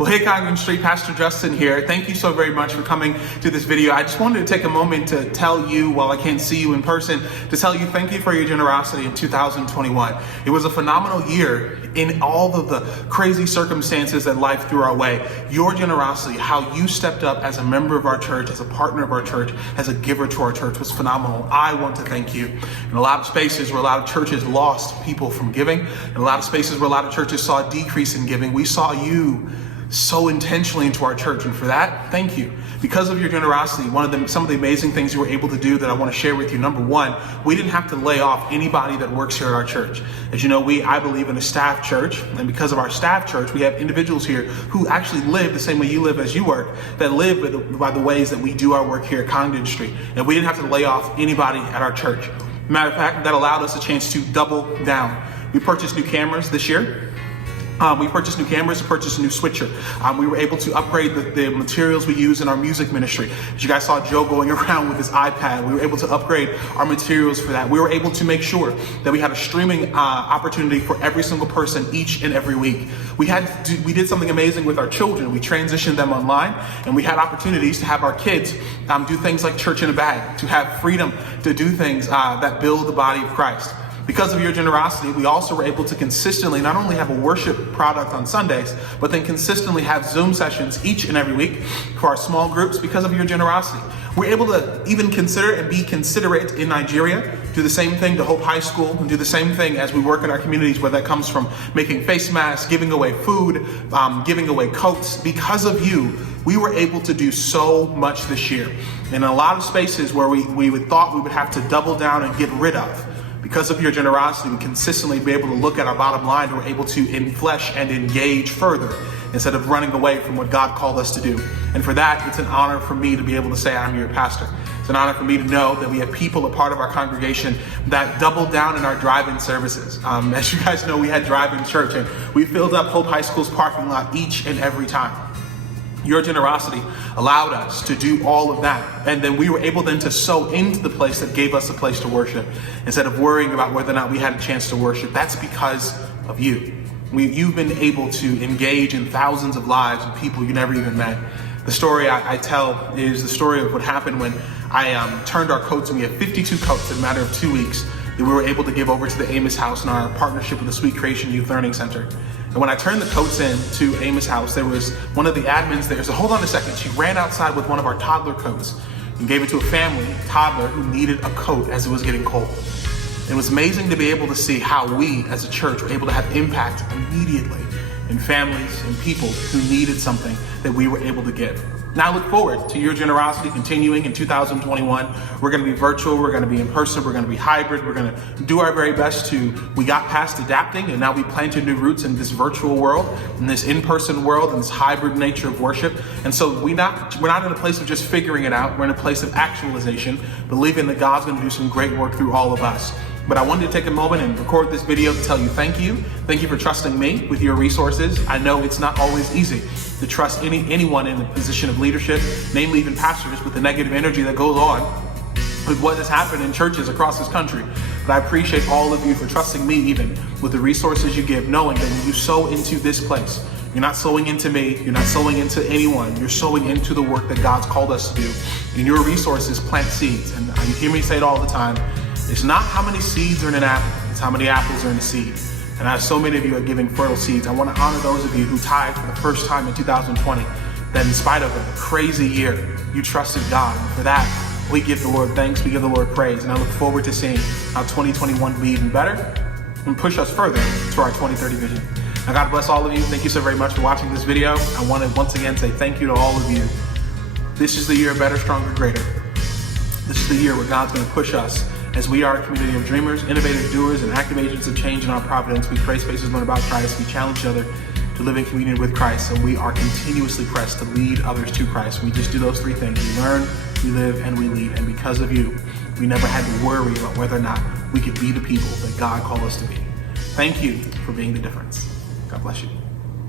Well, hey, Congdon Street, Pastor Justin here. Thank you so very much for coming to this video. I just wanted to take a moment to tell you, while I can't see you in person, to tell you thank you for your generosity in 2021. It was a phenomenal year in all of the crazy circumstances that life threw our way. Your generosity, how you stepped up as a member of our church, as a partner of our church, as a giver to our church was phenomenal. I want to thank you. In a lot of spaces where a lot of churches lost people from giving, in a lot of spaces where a lot of churches saw a decrease in giving, we saw you so intentionally into our church, and for that, thank you. Because of your generosity, some of the amazing things you were able to do that I want to share with you. Number one, we didn't have to lay off anybody that works here at our church. As you know, I believe in a staff church, and because of our staff church, we have individuals here who actually live the same way you live as you work, that live by the ways that we do our work here at Congdon Street. And we didn't have to lay off anybody at our church. Matter of fact, that allowed us a chance to double down. We purchased new cameras this year. We purchased new cameras, purchased a new switcher. We were able to upgrade the materials we use in our music ministry. As you guys saw Joe going around with his iPad, we were able to upgrade our materials for that. We were able to make sure that we had a streaming opportunity for every single person each and every week. We did something amazing with our children. We transitioned them online, and we had opportunities to have our kids do things like church in a bag, to have freedom to do things that build the body of Christ. Because of your generosity, we also were able to consistently not only have a worship product on Sundays, but then consistently have Zoom sessions each and every week for our small groups because of your generosity. We're able to even consider and be considerate in Nigeria, do the same thing to Hope High School, and do the same thing as we work in our communities, where that comes from making face masks, giving away food, giving away coats. Because of you, we were able to do so much this year. In a lot of spaces where we thought we would have to double down and get rid of, because of your generosity, we consistently be able to look at our bottom line, and we're able to inflesh and engage further instead of running away from what God called us to do. And for that, it's an honor for me to be able to say I'm your pastor. It's an honor for me to know that we have people, a part of our congregation, that double down in our drive-in services. As you guys know, we had drive-in church, and we filled up Hope High School's parking lot each and every time. Your generosity allowed us to do all of that. And then we were able then to sow into the place that gave us a place to worship instead of worrying about whether or not we had a chance to worship. That's because of you. You've been able to engage in thousands of lives of people you never even met. The story I tell is the story of what happened when I turned our coats, and we had 52 coats in a matter of 2 weeks that we were able to give over to the Amos House in our partnership with the Sweet Creation Youth Learning Center. And when I turned the coats in to Amos House, there was one of the admins there. So hold on a second. She ran outside with one of our toddler coats and gave it to a family, toddler, who needed a coat as it was getting cold. It was amazing to be able to see how we as a church were able to have impact immediately in families and people who needed something that we were able to give. Now I look forward to your generosity continuing in 2021. We're going to be virtual, we're going to be in person, we're going to be hybrid, we're going to do our very best we got past adapting, and now we planted new roots in this virtual world, in this in-person world, in this hybrid nature of worship. And so we're not in a place of just figuring it out, we're in a place of actualization, believing that God's going to do some great work through all of us. But I wanted to take a moment and record this video to tell you thank you. Thank you for trusting me with your resources. I know it's not always easy to trust anyone in a position of leadership, namely even pastors, with the negative energy that goes on with what has happened in churches across this country. But I appreciate all of you for trusting me even with the resources you give, knowing that when you sow into this place, you're not sowing into me, you're not sowing into anyone, you're sowing into the work that God's called us to do. And your resources plant seeds. And you hear me say it all the time. It's not how many seeds are in an apple, it's how many apples are in a seed. And as so many of you are giving fertile seeds, I want to honor those of you who tithed for the first time in 2020, that in spite of a crazy year, you trusted God. And for that, we give the Lord thanks, we give the Lord praise. And I look forward to seeing how 2021 will be even better and push us further to our 2030 vision. Now, God bless all of you. Thank you so very much for watching this video. I want to once again say thank you to all of you. This is the year of better, stronger, greater. This is the year where God's going to push us. As we are a community of dreamers, innovative doers, and active agents of change in our providence, we pray spaces learn about Christ. We challenge each other to live in communion with Christ, and we are continuously pressed to lead others to Christ. We just do those three things. We learn, we live, and we lead. And because of you, we never had to worry about whether or not we could be the people that God called us to be. Thank you for being the difference. God bless you.